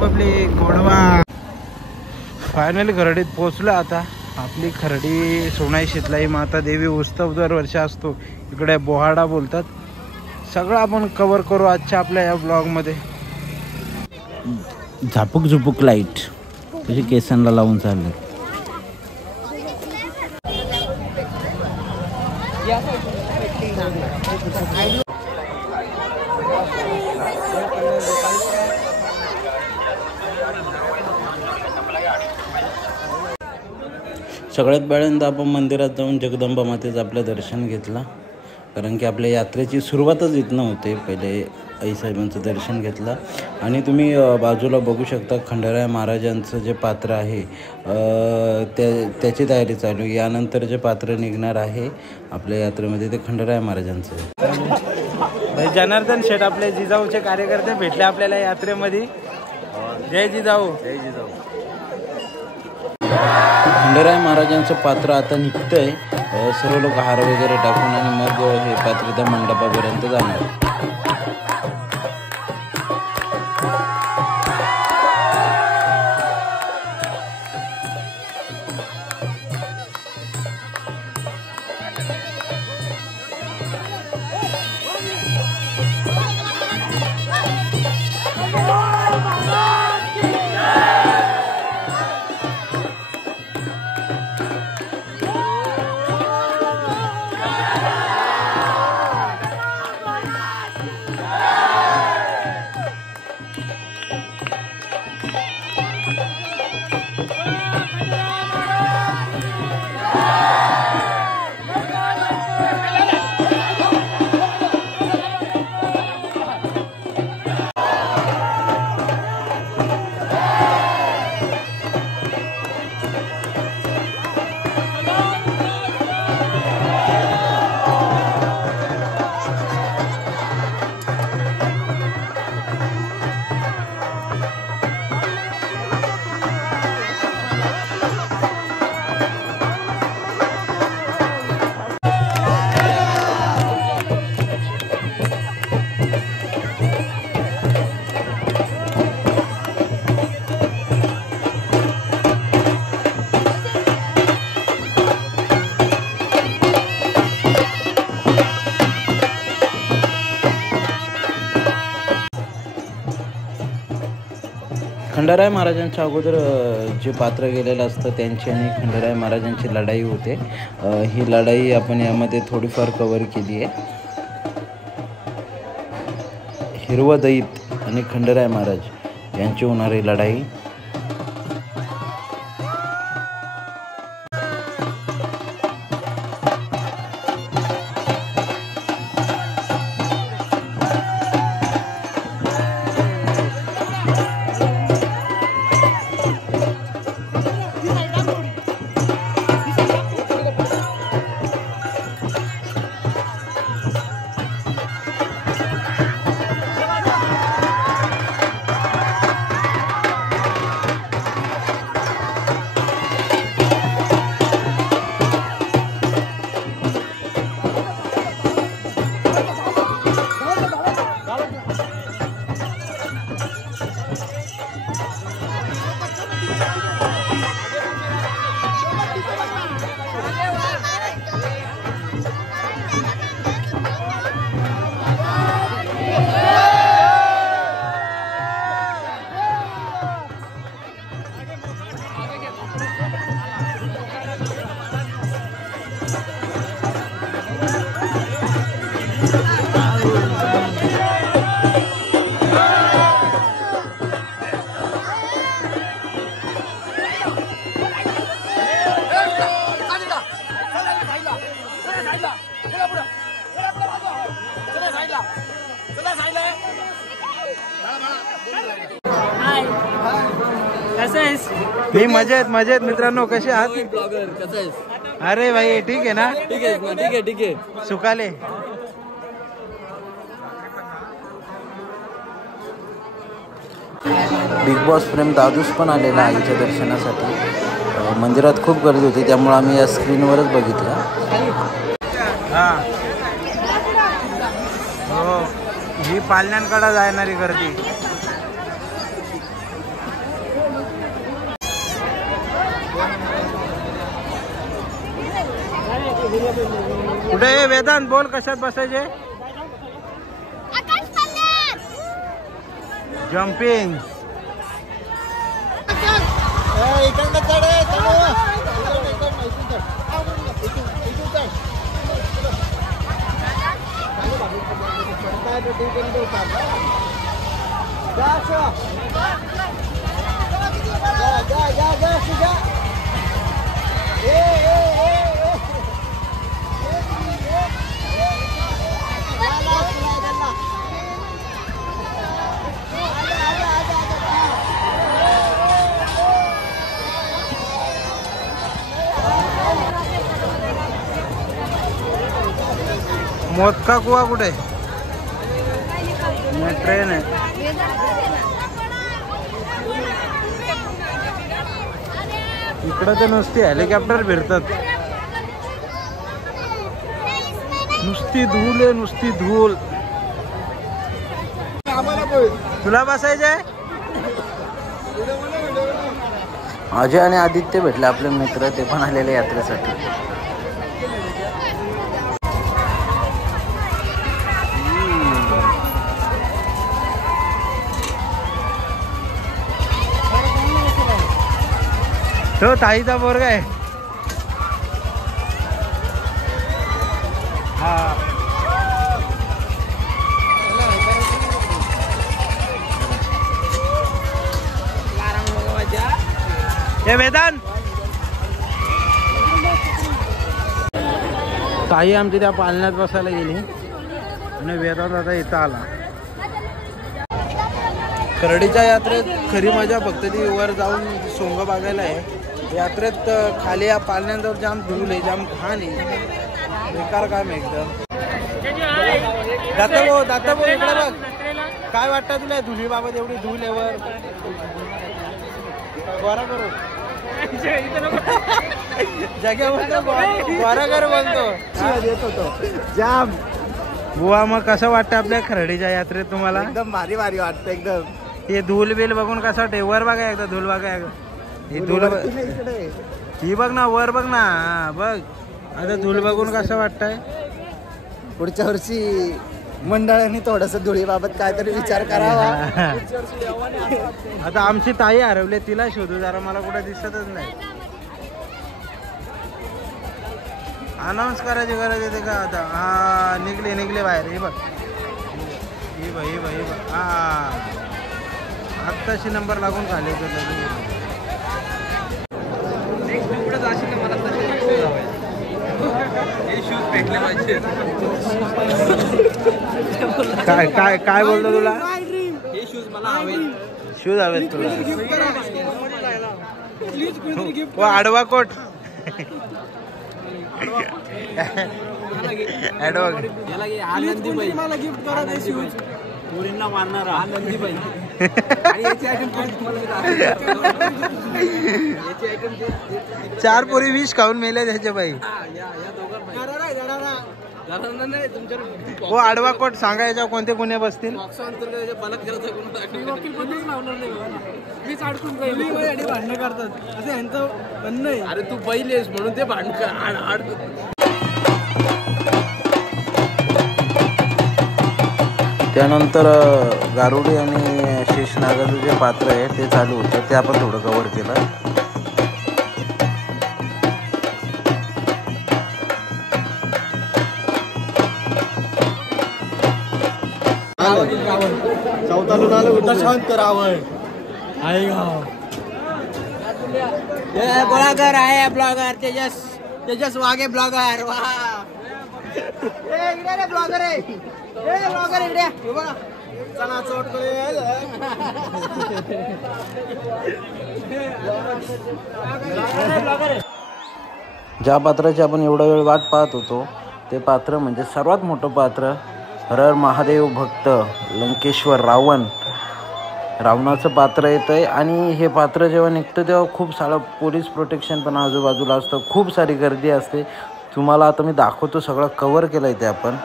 Public गोडवा. Finally खरडीत पोहोचलो. आता आपली खरडी सोनाई शीतलाई माता देवी उत्सव दरवर्षी असतो. इकडे बोहाडा बोलतात. सगळं आपण कव्हर करू आजच्या आपल्या या ब्लॉगमध्ये. झापूक झुपूक लाईट तुझे केसांना लावून चालले. सगळ्यात पहिल्यांदा आपण मंदिरात जाऊन जगदंबा मातेचं आपलं दर्शन घेतलं. कारण की आपल्या यात्रेची सुरुवातच इथनं होते. पहिले आईसाहेबांचं दर्शन घेतलं आणि तुम्ही बाजूला बघू शकता खंडेराय महाराजांचं जे पात्र आहे त्याची तयारी चालू. यानंतर जे पात्र निघणार आहे आपल्या यात्रेमध्ये ते खंडेराय महाराजांचं आहे. जनार्दन शेठ आपले जिजाऊचे कार्यकर्ते भेटले आपल्याला यात्रेमध्ये. जय जिजाऊ. जय जिजाऊ. खंडेराय महाराजांचं पात्र आता निघतंय. सर्व लोक हार वगैरे टाकून आणि मग हे पात्र त्या मंडपापर्यंत जाणार. खंडेराय महाराजांच्या अगोदर जे पात्र गेलेलं असतं त्यांची आणि खंडेराय महाराजांची लढाई होते. ही लढाई आपण यामध्ये थोडीफार कव्हर केली आहे. हिरवं दैत आणि खंडेराय महाराज यांची होणारी लढाई. मी मजेत मजेत मित्रांनो, कसे आहात? अरे भाई ठीक आहे ना? ठीक आहे ठीक आहे. सुकाले बिग बॉस प्रेम दादूस पण आलेला आईच्या दर्शनासाठी. मंदिरात खूप गर्दी होती त्यामुळे आम्ही या स्क्रीनवरच बघितलं. हां हो, ही पालण्यांकडे जाणारी गर्दी. कुठे वेदांत बोल कशात बसायचे? जम्पिंग. मोदका कुवा कुठे? ट्रेन आहे. इकडं तर नुसती हेलिकॉप्टर फिरतात. नुसती धूल आहे, नुसती धूल. तुला बसायचंय? अजय आणि आदित्य भेटले आपले मित्र, ते पण आलेले यात्रेसाठी. तो ताईचा पोरगा आहे. हा हे वेदांत. ताई आमची त्या पालण्यात बसायला गेली आणि वेदांत आता इथं आला. खर्डीच्या यात्रेत खरी मजा फक्त ती वर जाऊन सोंग बघायला आहे. यात्रेत खाली या पालण्याजवळ जाम धूल आहे, जाम घाण आहे, बेकार काम एकदम. दाता भाऊ इकडे बघ. काय वाटतं तुला धुलीबाबत? एवढी धूल आहे वर. गोरा करू जग्यावर गोरा कर बोलतो जाम. बुवा मग कसं वाटतं आपल्या खर्डीच्या यात्रेत तुम्हाला? एकदम भारी भारी वाटतं एकदम. हे धूल बिल बघून कसं वाटतं? वर बघा एकदा, धूल बघा एकदा. ही धूल ही बघ ना, वर बघ ना, बघ आता धूल बघून कसं वाटतंय? पुढच्या वर्षी मंडळाने थोडस धुळीबाबत काहीतरी विचार करावा. आता आमची ताई हरवली, तिला शोधू जरा, मला कुठे दिसतच नाही. अनाऊन्स करायची गरज येते का आता? हा निघले बाहेर. हे बघ ही बघ हा आत्ताशी नंबर लागून खाली काय काय काय बोलतो तुला? हे शूज मला हवेत. शूज हवेत तुला? हो आडवा कोट. आनंदीबाई मला गिफ्ट करा ते शूज. पोरींना मारणारा आनंदीबाई. चार पोरी विष खाऊन मेल्या त्याच्या बाई. हो आडवा कोट सांगा, याच्यावर कोणते गुन्हे बसतील? मीच अडकून भांडणं करतात असं यांचं म्हणणं आहे. अरे तू बैल आहेस म्हणून ते भांडण. त्यानंतर गारुडी आणि शेषनागाचं जे पात्र आहे ते चालू होतं, ते आपण थोडं कव्हर केलं. चौथालून आलं होतं शांत रावण आहे. ब्लॉगर आहे, ब्लॉगर तेजस वागे ब्लॉगर. वा इकडे ब्लॉगर आहे, ब्लॉगर इकडे बघा. चला चोट ज्या पात्राची आपण एवढा वेळ वाट पाहत होतो ते पात्र म्हणजे सर्वात मोठं पात्र हर हर महादेव भक्त लंकेश्वर रावणाचं पात्र येतं आहे. आणि हे पात्र जेव्हा निघतं तेव्हा खूप सारं पोलीस प्रोटेक्शन पण आजूबाजूला असतं, खूप सारी गर्दी असते. तुम्हाला आता मी दाखवतो, सगळं कव्हर केलं आहे ते आपण.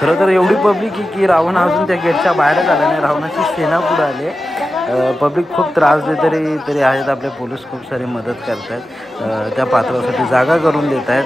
खरं तर एवढी पब्लिक की रावण अजून त्या गेटच्या बाहेरच आला नाही. रावणाची सेना पुढे आली. पब्लिक खूप त्रास देत तरी आहेत. आपले पोलीस खूप सारी मदत करत आहेत. त्या पात्रासाठी जागा करून देत आहेत.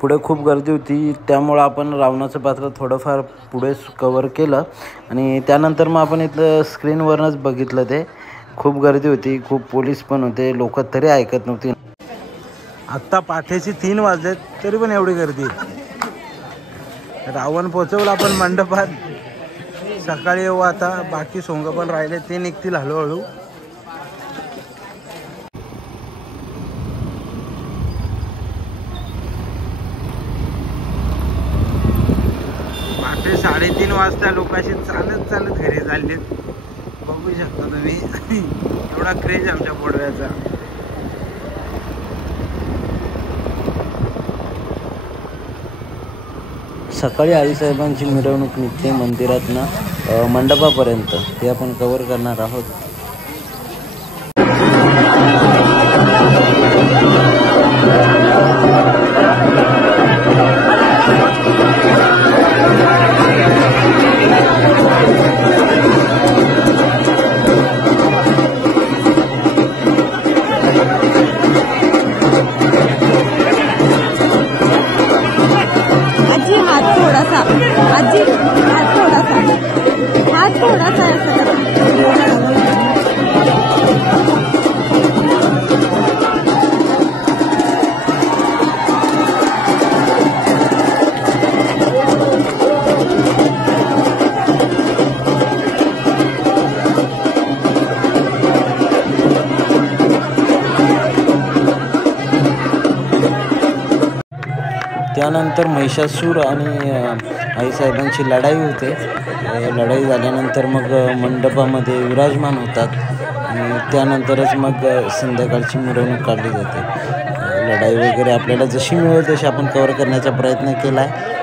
पुढे खूप गर्दी होती, त्यामुळं आपण रावणाचं पात्र थोडंफार पुढे कवर केलं आणि त्यानंतर मग आपण इथलं स्क्रीनवरनंच बघितलं. ते खूप गर्दी होती, खूप पोलीस पण होते, लोक तरी ऐकत नव्हती. आत्ता पाठीची 3 वाजलेत तरी पण एवढी गर्दी. रावण पोचवलं आपण मंडपात. सकाळी येऊ आता. बाकी सोंग पण राहिले, ते निघतील हळूहळू. पहाटे 3:30 वाजता लोकांशी चालत घरी चाललेत. बघू शकता तुम्ही एवढा क्रेज आमच्या पोडव्याचा. सकाळी आईसाहेबांची मिरवणूक निघते मंदिरातनं मंडपापर्यंत. ते आपण कव्हर करणार आहोत. त्यानंतर महिषासूर आणि आईसाहेबांची लढाई होते. लढाई झाल्यानंतर मग मंडपामध्ये विराजमान होतात आणि त्यानंतरच मग संध्याकाळची मिरवणूक काढली जाते। लढाई वगैरे आपल्याला जशी मिळेल तशी आपण कव्हर करण्याचा प्रयत्न केला आहे।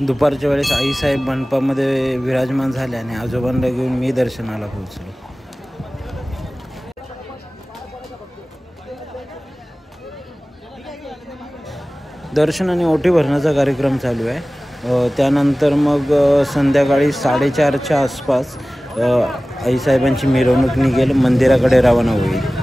दुपारच्या वेळेस आईसाहेब मंडपामध्ये विराजमान झाले आणि आजोबांना घेऊन मी दर्शनाला पोहोचलो। दर्शन आणि ओटी भरण्याचा कार्यक्रम चालू आहे। त्यानंतर मग संध्याकाळी 4:30च्या आसपास आईसाहेबांची मिरवणूक निघेल, मंदिराकडे रवाना होईल।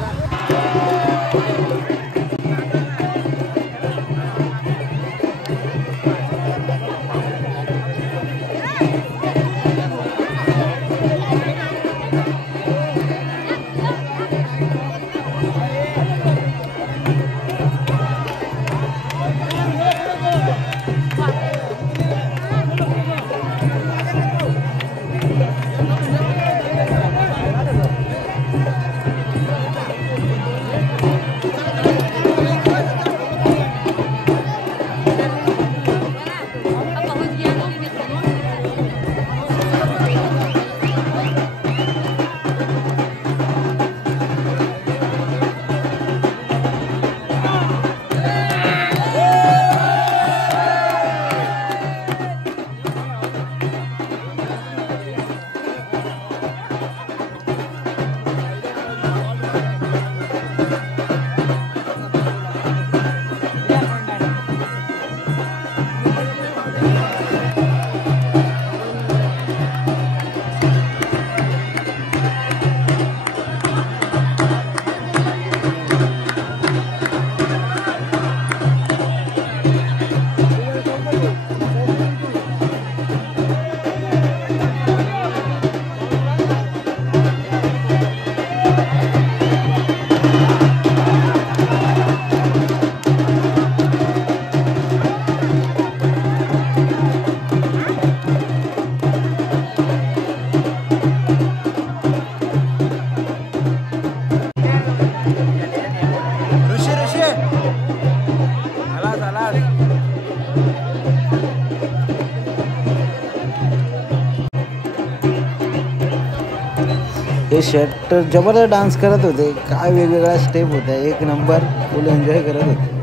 हे शेट जबरदस्त डान्स करत होते, काय वेगवेगळ्या स्टेप होत्या, एक नंबर, फुल एन्जॉय करत होते।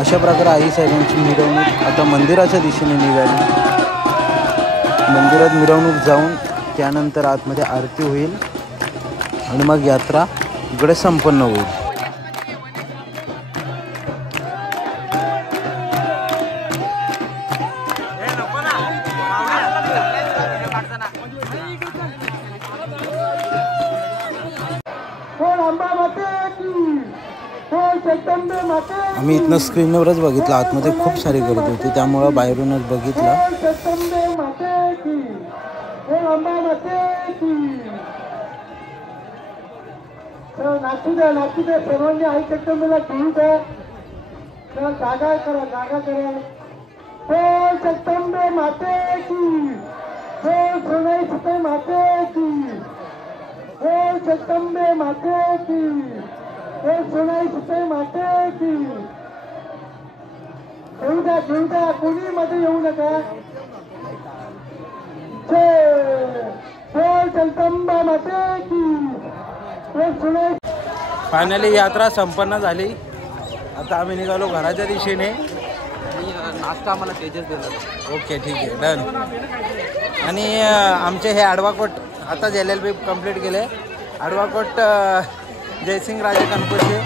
अशा प्रकारे आईसाहेबांची मिरवणूक आता मंदिराच्या दिशेने निघाली। मंदिरात मिरवणूक जाऊन त्यानंतर आतमध्ये आरती होईल आणि मग यात्रा इकडे संपन्न होईल। आम्ही इथनं स्क्रीनवरच बघितलं, आतमध्ये खूप सारी गर्दी होती त्यामुळं बाहेरूनच बघितलं। नाचू द्या सर्वांनी आई जगदंबेला घेऊ द्या, जागा करा। बोल जगदंबे माते की, बोल सोनाई सुताई माते की, बोल जगदंबे माते की, बोल सोनाई सुताई माते की। घेऊ द्या कोणी मध्ये येऊ नका। बोल जगदंबा माते की, बोल सोनाई। फायनली यात्रा संपन्न झाली। आता आम्ही निघालो घराच्या दिशेने। नाश्ता आम्हाला तेजस दिला. ओके ठीक आहे डन. आणि आमचे हे आडवाकोट आता LLB कंप्लीट केले. आडवाकोट जयसिंग राजे कणकोचे